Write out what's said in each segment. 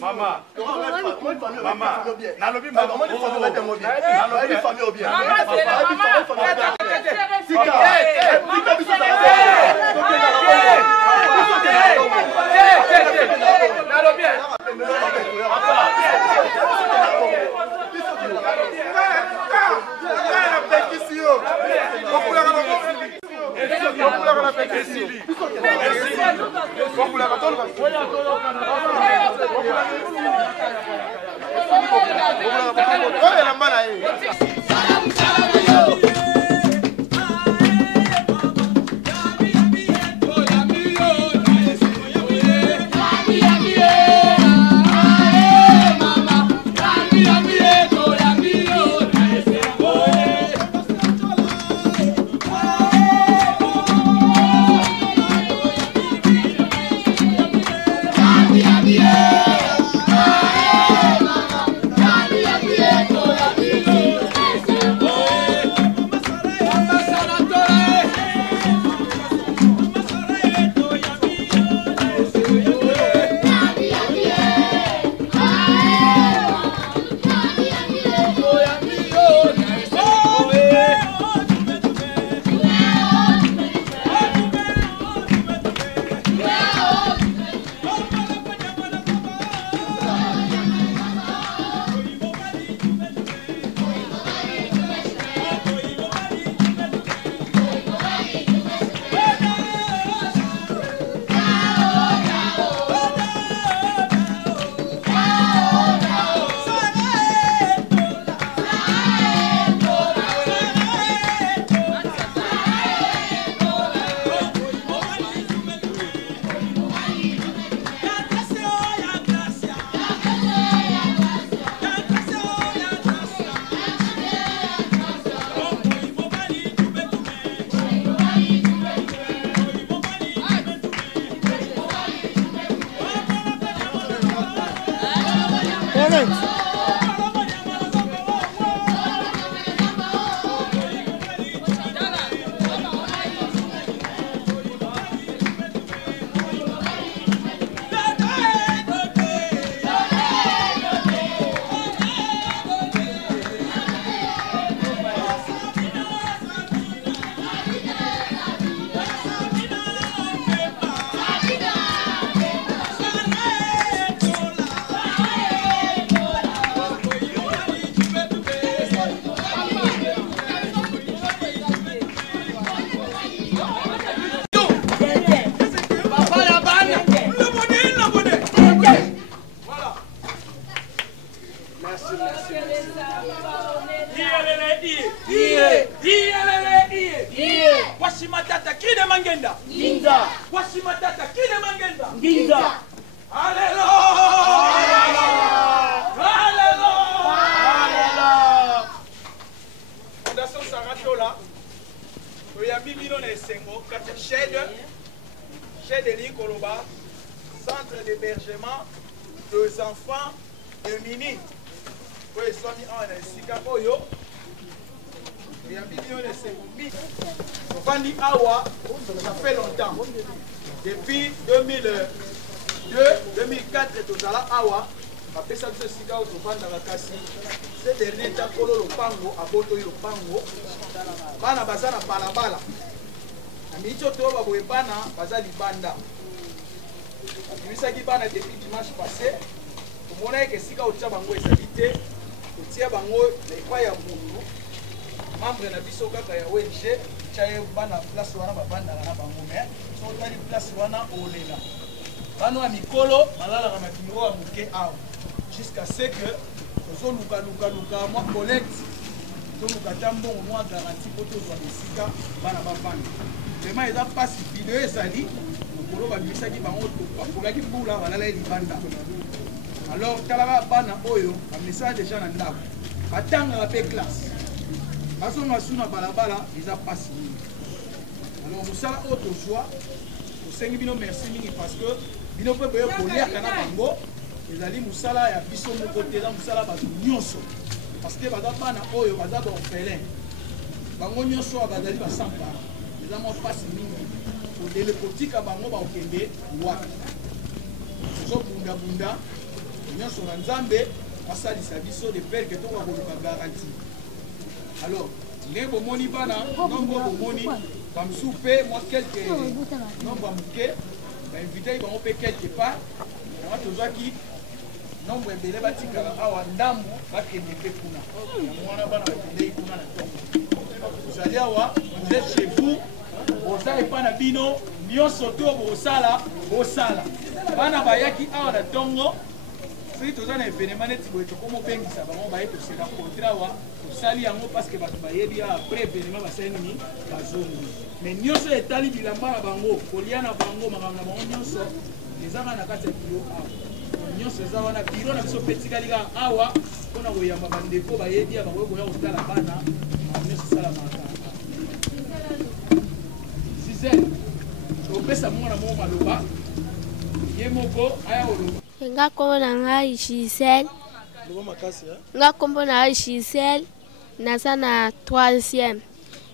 Maman. Maman. Nalobi maman. Washimatata kide mangenda. Ginza. Washimatata kide mangenda. Ginza. Alléluia. Alléluia. Fondation Saratola. Oyambi bino na esengo kati Chez Likoloba, centre d'hébergement des enfants de mini. Pour les soins en Sika Oyo. Vandi Awa, ça fait longtemps. Depuis 2002, 2004, tout à Awa, après ça, je suis au Sofanda Rakasi. Ces derniers temps, le Pango, à Boto, le Pango, Bana Bazana Palabala. Amicho Toba Boepana, Bazali Banda. Misaki Bana depuis dimanche passé. Pour moi, que si au Tchabango est habité, au Tchabango, les croyants Moulou. Membre na biso kaka ya ONG chaye bana place wana babanda na bango mais so tali place wana olela bano ya mikolo malala na makiro ya muke awa jusqu'à ce que zo luka moi collecte zo luka tambo moi garantie poto zo misika bana babanda vraiment eza passe video ezali mokolo ba misaki bango to pakokaki bula balala libanda alors talaka bana oyo ba message déjà na ndako batanga pe classe. Parce que nous balabala, ils ont passé. Alors, nous sommes autre choix. Nous sommes merci parce que nous pouvons lire Kanabango. Les alliés Moussala et Abisso côté là, Moussala va nyonso. Parce que Badaba na Oyo, Badaba orphelin. Bango nyonso Badali va sans part. Les amants passent mingi. Pour les politiques à Bango va au Kende, Ouak. Nous sommes Bunda Bunda. nyonso na nzambe asalisa biso de pere ke toka koluka garanti. Alors ndenge bomoni bana nombre bomoni bamisusu mpe mwa quelque nombre ya moke bainvite bango mpe quelque part yango tozwaki nombre ebele batikala awa ndambo bakende mpe kuna yango wana bana bakendei kuna na ntongo ozali awa vous êtes chez vous boza epa na bino nyonso to bosala bosala bana bayaki awa na ntongo soki toza na événement neti boye tokomobengisa bango baye toseka contrat wa tosali yango parce que bato bayebi après événement basali nini bazongi mais nyonso etali bilamba na bango kolia na bango makambo na bango nyonso ezaka na kati ya biro awa nyonso eza wana biro na biso mpe etikali kaka awa mpona koyamba bandeko bayebi ya bango koya kotala bana nyonso esalamaka Gisèle opesa mwana moko maloba ye moko aya oloba nga kombo na ngai Gisèle nga kombo na ngai Gisèle naza na 3e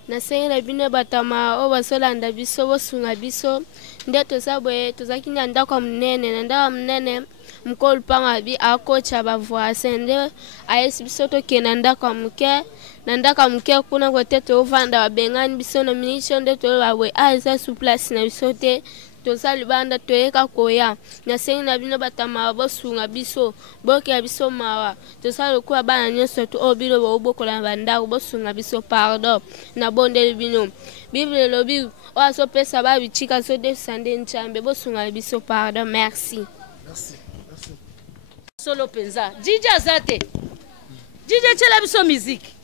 nasengela bino batama oyo bazolanda biso bosunga biso nde toza boye tozalaki na ndako ya monene na ndako ya monene mokolo lupango abi akotya bavoisin nde ayesi biso tokende na ndako ya moke kuna kote toovanda babengani biso na minisio nde toloba boye eza su place na biso te toza libanda toyeka koya nasengi na bino batama bosunga biso bokela biso mawa toza lokola bana nyonso oyo bino bobokola na bandako bosunga biso pardon na bondeli bino bible elobi oyo azopesa babitika azodefisa nde nzambe bosunga biso pardon. Merci solo penza jiji aza te jiji etiela biso miziki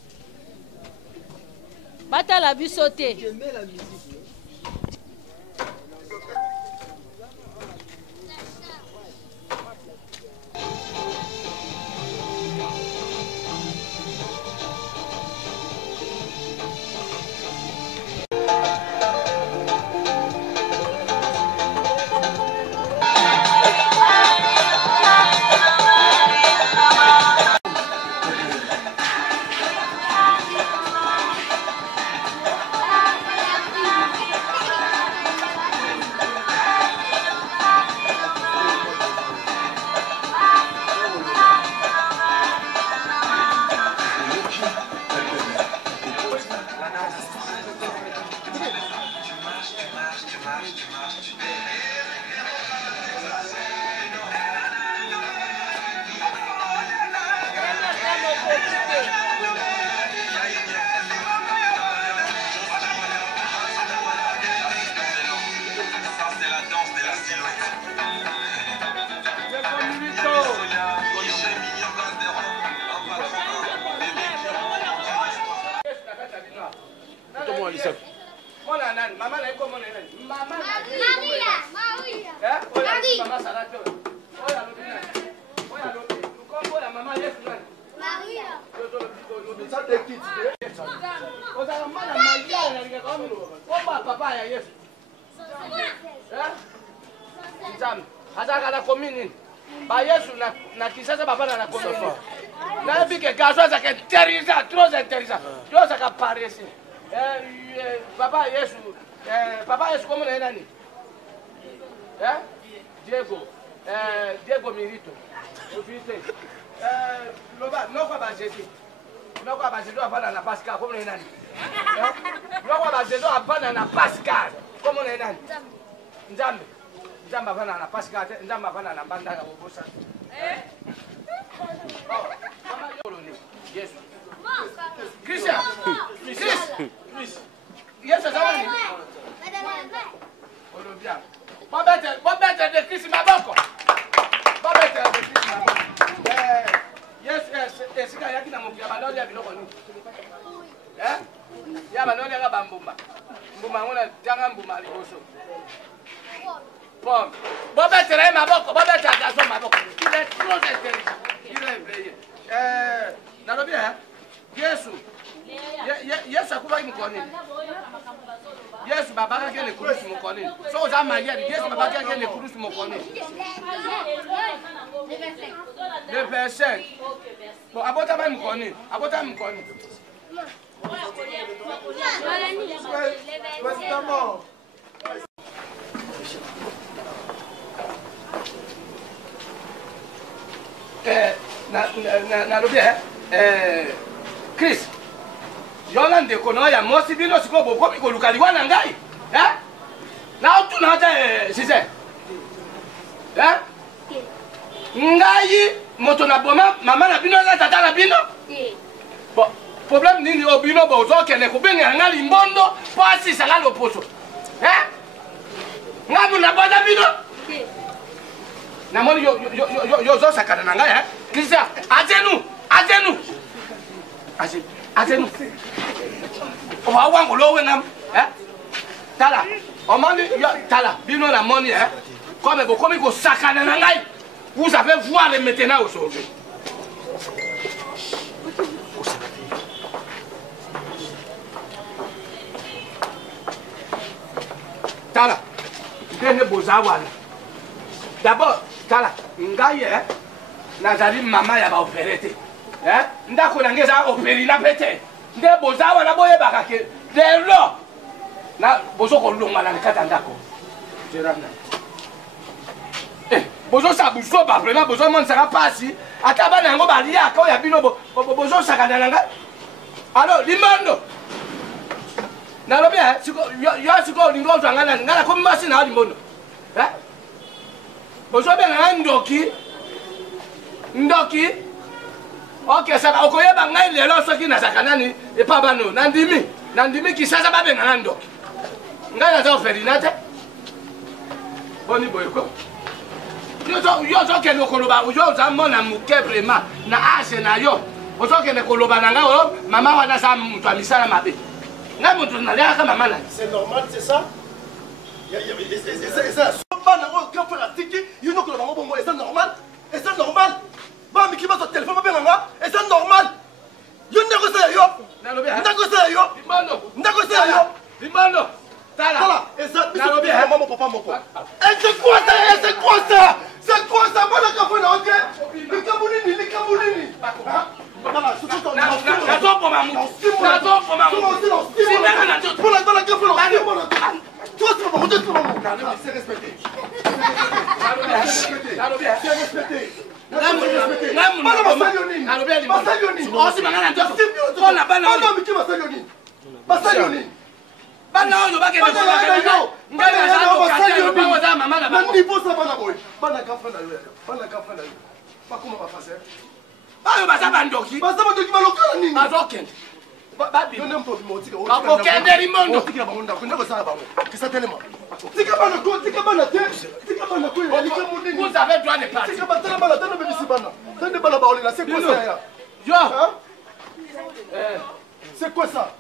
batala biso te Papa Yesu como na nani? Diego Milito. O filho logo abajeti. Logo abajeti abana na Pascal como na nani? Logo abajeti abana na Pascal como na nani? Nzambe. Nzambe abana na Pascal, nzambe abana na banda na bobosa. Yes. Christian. Chris. Yes, azamani. Olobia. Bobete de Chris maboko. Bobete de Chris maboko. Yes, esika yaki na mokia baloli ya biloko ni. Ya baloli ya bambumba. Mbuma ngona janga mbuma liboso. Bon. Bobete re maboko, bobete agazo maboko. Il est trop intelligent. Il est éveillé. Nalobia. Yesu. Yesu akuba mukoni. Yesu baba yake ni kurusi mukoni. So za Maria, Yesu baba yake ni kurusi mukoni. Le verset. Bon, abota ba mukoni. Abota mukoni. nalobi Chris yola ndeko no ya mosi bino siko bokomi koluka liwa na ngai na otuna te sise ngai moto na boma mama na bino na tata na bino bon problème nini obino bozokende kubenga ngai limbondo po asisaka loposo ngai muna bada bino namoni yozosakana na ngai Christian azenu owa wangu lowe ngam tala omani tala bino na moni comme bokomi kosakana na ngai vous avez voir maintenant aujourd'hui tala ndenge boza wana d'abord tala ngai nazali mama ya baopere te ndako nange eza operi na mpe te nde boza wana boyebaka ke lelo na bozokolongana na kati ya ndako bozosaka busoba vraiment bozomonisaka mpasi ata bana yango baliaka oyo ya bino bozosakana na ngai alo limondo nalobi yo sikoyo olingi ozwa ngai nani ngai nakomi mwasi na yo limondo bozobenga ngai ndoki ok saka okoyeba ngai lelo soki nazaka nani epa bano nandimi kisasa babenga ngai ndoki ngai naza oferina te boni boyeko yo ozokende koloba yo oza mona moke vraiment na age na yo ozokende koloba na ngai oyo mama wana aza moto ya misala mabe ngai moto naliaka mama na c'est normal c'est ça bana oyo grand frère atiki yo no koloba ngo bongo eza normal eza normal ba miki bazo téléphone babenga nga eza normal yo ndako sala yo ndako sala yo ndako sala yo limbondo tala eza maman papa moko et c'est quoi ça c'est quoi ça bana ka fona ok likabulini voilà surtout nazopoma mutu bana oyo bakende bayo baza bandoki bazokende bakokende limondo vous avez droit de partir c'est quoi ça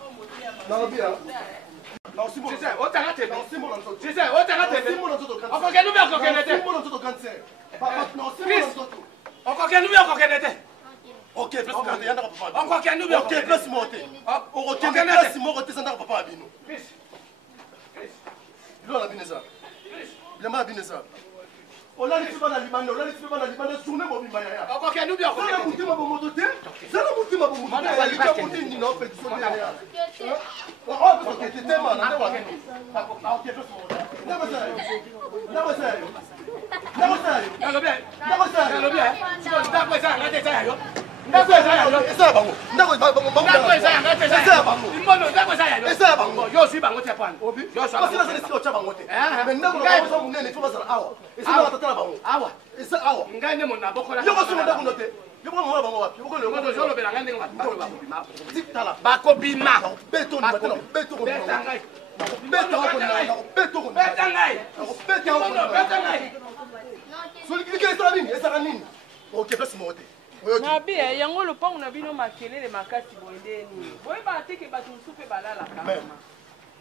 ok, Nabi yango lopango na bino makelele makasi boendeni. Boye ba teke ba tusu pe balala kama.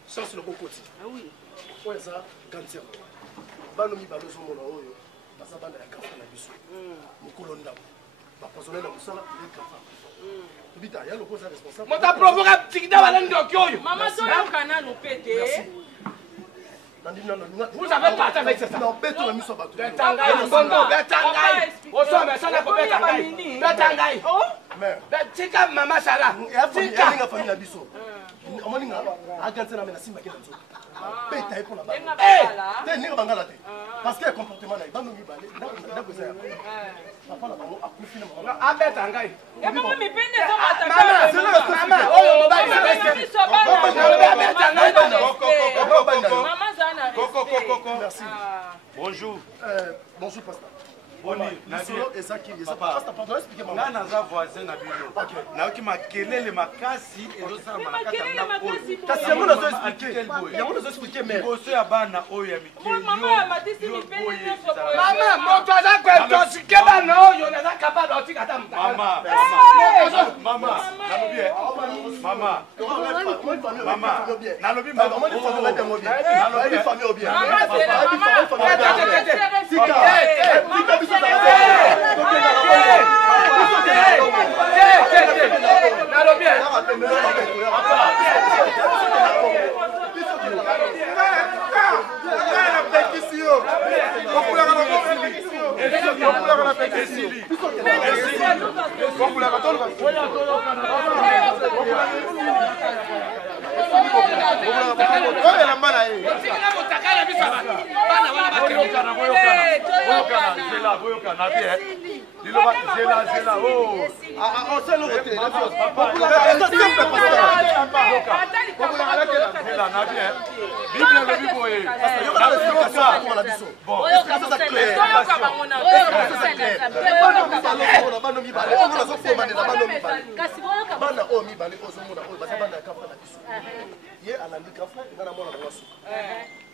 Ça c'est le bon côté. Ah oui. Ouais ça cancer. Bano mi balozo mona oyo. Basa bana ya kafa na biso. Mukolo ndabo. Ba posona na musala le kafa. Tubita ya loko za responsable. Mota provoka tikida bana ndoki oyo. Mama so yo kana no pete. Vous avez parti avec ça. Non, beto na miso bato. Betangai, bondo, betangai. Osome sana ko betangai. Betangai. Mère. Betika mama Sara. Tika nga famille na biso. Omoninga aganze na mena simba kela nzo. Beta epona ba. Eh, te ninga bangala te. parce que comportement na bano mibale ndako za ya papa na bango akufi na mama abeta ngai ebongo mipende to mama oyo mobali mama zana merci Bonjour. Bonjour pasteur. Boni, Nasolo ezaki pasteur pardon expliquez moi. Nga naza voisin na bino. Naoki makelele makasi ezosala malakata na oyo. Kasi yango nazo expliquer. Yango nazo expliquer mais liboso ya bana oyo ya mikili. mama matisi mipende nyonso mama moto aza kointoxike bana oyo naza capable otika ata Mama. Mama. Nalobi ye. Mama. Mama. Nalobi mama. Comment il faut mettre un bien. Nalobi famille au bien. Mama c'est la maman.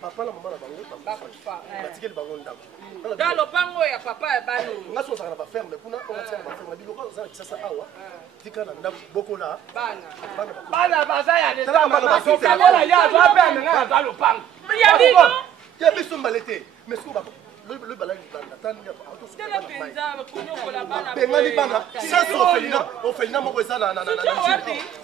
Papa la maman la bango batikeli bango ndako dans lopango ya papa ya bano ngaso saka na ba ferme kuna on tient ba ferme biloko za kisasa awa tika na ndako bokola bana baza ya leta mama sokalela ya zo apene nga za lopango ya bino ya biso mbalete mais ko ba le balai banda tani ya auto tela penza kunyokola bana pengani bana sasa ofelina moko eza na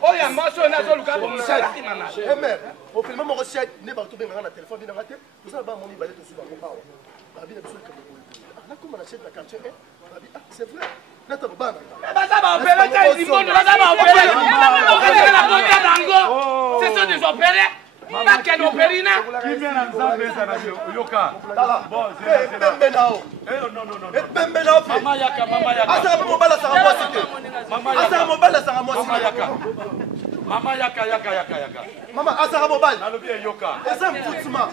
oya moso na zo luka bomsala imana mère ofelina moko chat ne ba to benga na téléphone bina ngate vous ba moni balete su ba ko pawa ba bina biso ka na kuma na chat la quartier babi ah c'est vrai nata bana baza ba opérer ta limondo baza ba opérer na kota dango ce sont des opérés ba ken opérina Kimia na nzambe za na yoka. Bon, c'est pembe nao. Non. Pembe nao. Mama yaka. Asa mo bala sa mo cité. Asa mo bala sa mo cité. Mama yaka. Mama asa mo bala. Nalobi yoka. Asa mfutsuma.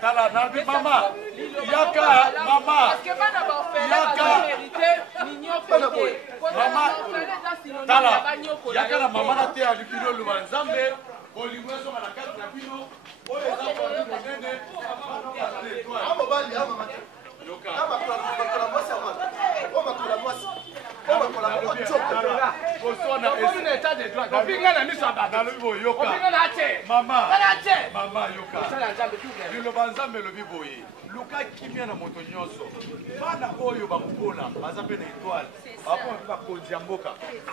Tala nalobi mama. Yaka mama. parce que bana ba ofela hérité ninyoko Mama. Tala. Yaka na mama na te ya lipilo luba nzambe. Olimweso malakati na bino. Oyo eza kwa monene. Amo bali ama mate. Yoka. Ama kwa mwasi ama. Oma kwa mwasi. Oma kwa mwasi choka. Bosona est un état de droit. Obinga na miso ababa. Nalobi yoka. Obinga na ate. Mama. Na ate. Mama yoka. Sala nzambe tout bien. Liloba nzambe lobi boye. Luka kimia na moto nyonso. Bana oyo bakokola baza pe na étoile. Bapo bakonzi ya mboka.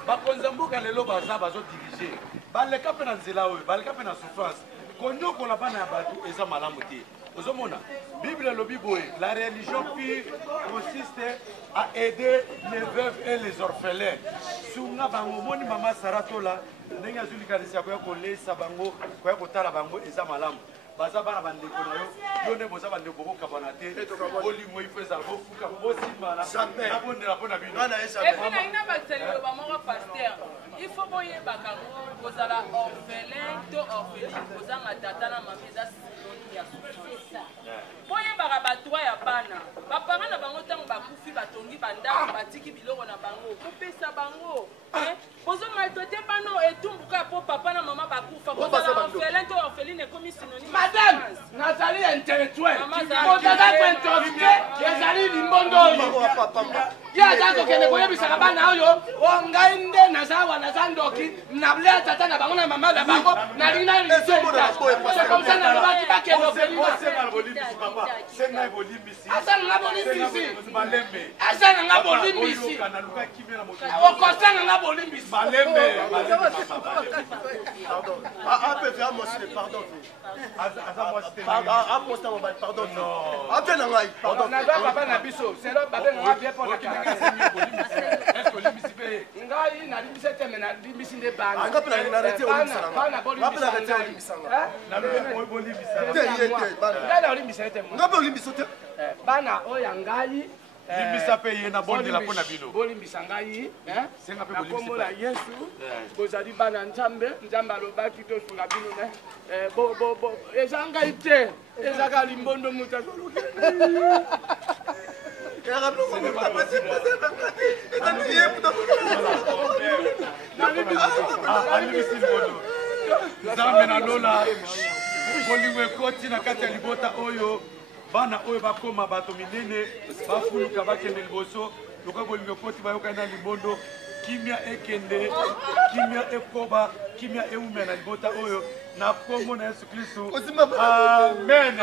Bakonzi ya mboka lelo baza bazo diriger. Baleka pe na nzela oyo, baleka pe na souffrance. Konyokola bana ya bato eza malamu te. Ozomona, Bible lobi boye, la religion pure consiste à aider les veuves et les orphelins. Sunga bango moni mama Saratola, ndenge azuli kanisa ko kolesa bango, ko kotala bango eza malamu. Baza bana bandeko na yo, yone boza bandeko ko kabana te. Olimo ifeza bo fuka bosimba na. Jamais. Abondela pona bino. et puis na ina baselelo ba moko pasteur il faut boyeba kango kozala orphelin to orpheline kozanga tata na mama eza synonyme ya souffrance boyebaka batwa ya bana bapara na bango ntango bakufi batongi bandako batiki biloko na bango kopesa bango bozomaltraite bano etumbuka po papa na mama bakufa kozala orphelin to orpheline ekomi synonyme Madame, nazali intellectuel. Ozaza kointoxike, ezali limbondo oyo. Ye aza kokende koyebisaka bana oyo, ngai nde naza naza ndoki, nablea tata na bango na mama na bango, nalingi na liseta. Komsa na lobaki bakende opelina. Senga bolimbisi. Asa nga bolimbisi. Malembe. Asa nga bolimbisi. Naluka kimia na moto. Okosanga nga bolimbisi. Malembe. Pardon. Ah peut faire moi c'est pardon. Ah posta mo bali pardon. Ah bien ngai. Pardon. Na ba papa na biso, c'est là ba ben nga bien pour la kimia. Est-ce que bolimbisi pe ye. Ngai na limbisa te mena limbisi nde bana. Anga pena na rete olimbisa. Bana boli limbisa. Ngapela rete olimbisa. Na mpe boli limbisa. Te ye te bana. Ngai na olimbisa te mo. Ngapela olimbisa te. Bana oya ngai limbisa pe ye na bondela mpona bino. Bolimbisa ngai, senga pe na bolimbisa. kombo na Yesu, bozali bana Nzambe, Nzambe alobaki tosunga bino ne. Eza ngai te, ezaka limbondo moto azoluka. Nzambe na lola bolingo ekoti na kati ya libota oyo bana oyo bakoma bato minene bafuluka bakende liboso loka bolingo ekoti bayokani na libondo kimia ekende kimia ekoba kimia eumia na libota oyo na kombo na Yesu Kristo. Amen.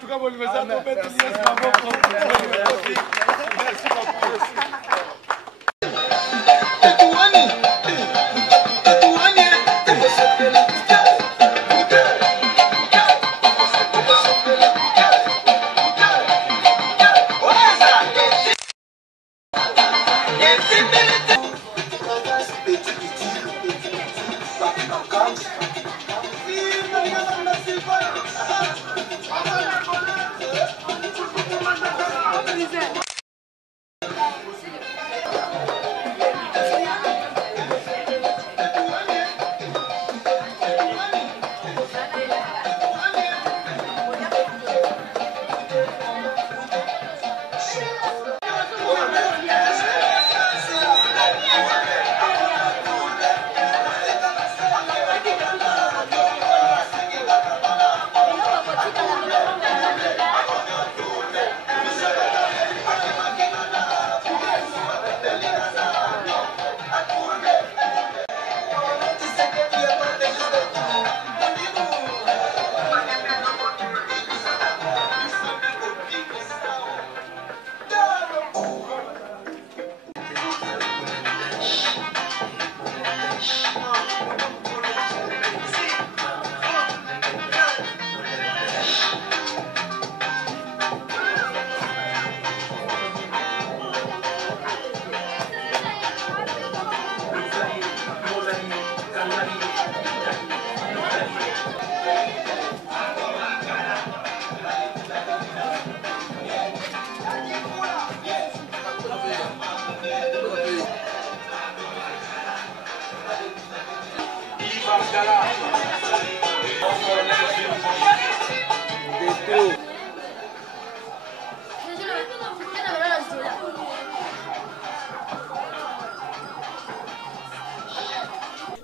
Tuka bolingo eza tobeti Yesu maboko. Merci beaucoup.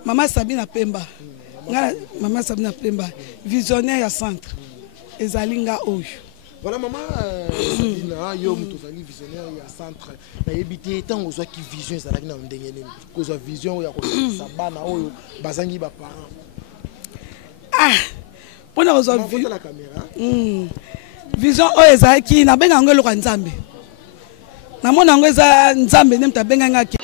Maman Sabina Pemba. Maman Sabina Pemba, visionnaire à centre. Ezalinga Oyo. Voilà maman Sabina, yo mutozali visionnaire à centre. Na yebité tant ozwa ki vision ezalaki na ndenge nini. Kozwa vision ya ko sabana oyo bazangi ba parents. Ah. Pona kozwa vision la caméra. Vision oyo ezalaki na benga ngelo kwa Nzambe. Na mona ngo eza Nzambe nemta benga ngaki.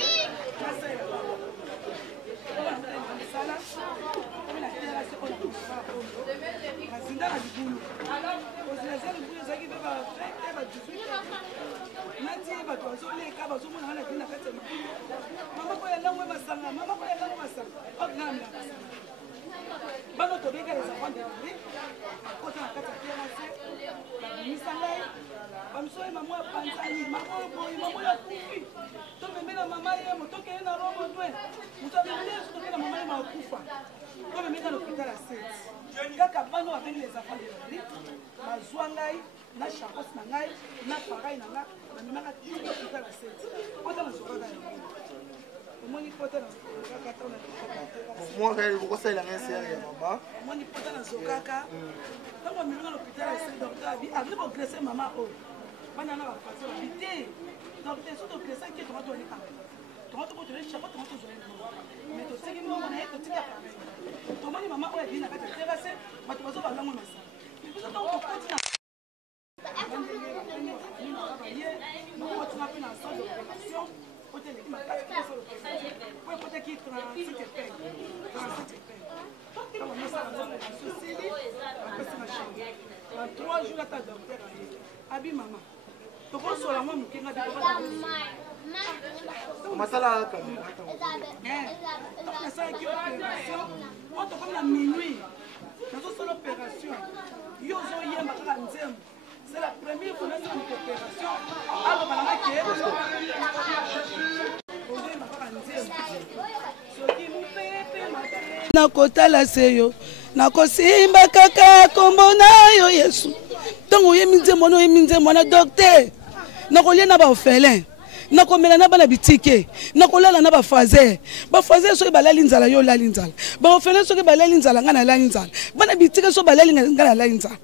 masala nasalaki opération oto comme na minuit nazosala opération yo ozoyemba kaka nzembo c'est la première fois nasala moto opération aloba nangaki ozoyemba kaka nzembo soki mopepe mabe nakotala se yo nakosimba kaka kombo na yo yesu ntango oyemi nzembo na oyemi nzembo na docteur nakolia na baorphelin nakomela na bana bitike nakolala na bafazer soki balali nzala yo olali nzala baorphelin soki balali nzala nga nalali nzala bana bitike so balali nga nalali nzala